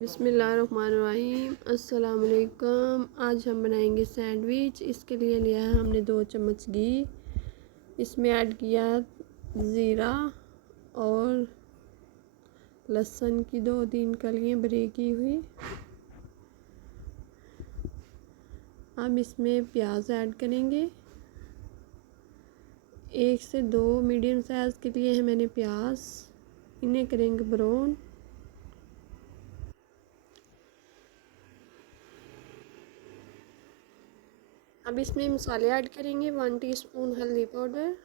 बिस्मिल्लाहिर्रहमानिर्रहीम। अस्सलाम वालेकुम। आज हम बनाएंगे सैंडविच। इसके लिए लिया है हमने 2 चम्मच घी। इसमें ऐड किया ज़ीरा और लहसुन की 2-3 कलियां बारीक की हुई। अब इसमें प्याज ऐड करेंगे। 1 से 2 मीडियम साइज़ के लिए है मैंने प्याज। इन्हें करेंगे ब्राउन। अब इसमें मसाले ऐड करेंगे। 1 टीस्पून हल्दी पाउडर,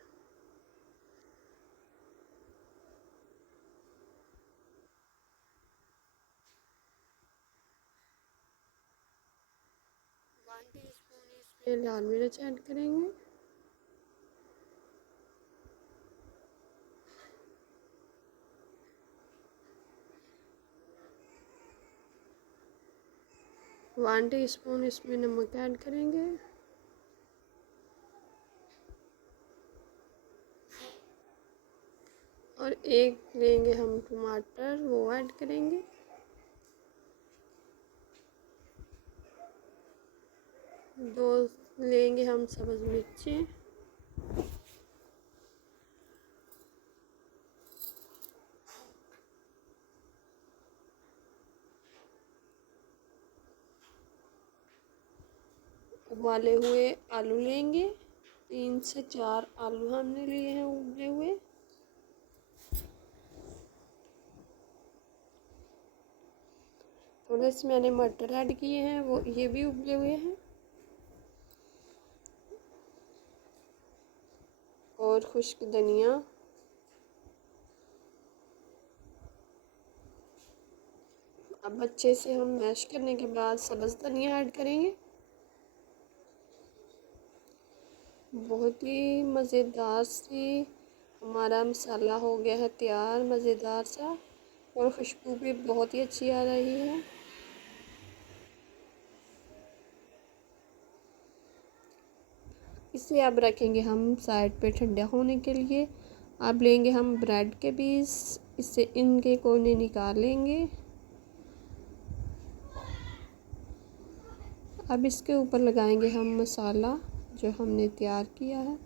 1 टीस्पून इसमें लाल मिर्च ऐड करेंगे, वन टीस्पून इसमें नमक ऐड करेंगे, और एक लेंगे हम टमाटर, वो ऐड करेंगे। दो लेंगे हम सब्ज़ मिर्ची, उबाले हुए आलू लेंगे। 3 से 4 आलू हमने लिए हैं उबले हुए। थोड़े से मैंने मटर ऐड किए हैं, वो ये भी उबले हुए हैं। और खुश्क धनिया। अब अच्छे से हम मैश करने के बाद सब्ज़ धनिया ऐड करेंगे। बहुत ही मज़ेदार सी हमारा मसाला हो गया है तैयार, मज़ेदार सा, और खुशबू भी बहुत ही अच्छी आ रही है। इसे अब रखेंगे हम साइड पे ठंडा होने के लिए। अब लेंगे हम ब्रेड के पीस, इससे इनके कोने निकाल लेंगे। अब इसके ऊपर लगाएंगे हम मसाला जो हमने तैयार किया है।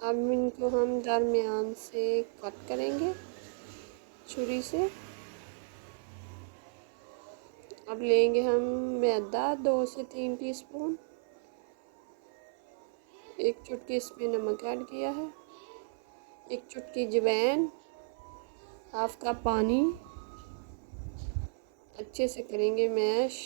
अब इनको हम दरमियान से कट करेंगे छुरी से। अब लेंगे हम मैदा 2 से 3 टीस्पून। एक चुटकी इसमें नमक ऐड किया है, एक चुटकी अजवाइन, हाफ कप पानी। अच्छे से करेंगे मैश।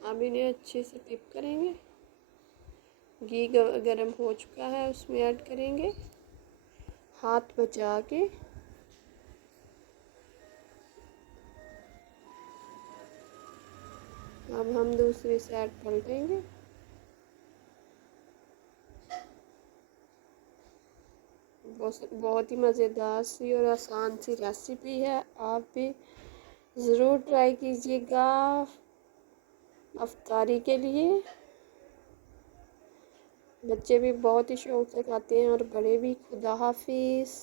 अब इन्हें अच्छे से टिप करेंगे। घी गरम हो चुका है, उसमें ऐड करेंगे हाथ बचा के। अब हम दूसरी साइड पलटेंगे। बहुत ही मज़ेदार सी और आसान सी रेसिपी है। आप भी ज़रूर ट्राई कीजिएगा अफ्तारी के लिए। बच्चे भी बहुत ही शौक से खाते हैं और बड़े भी। खुदा हाफिज़।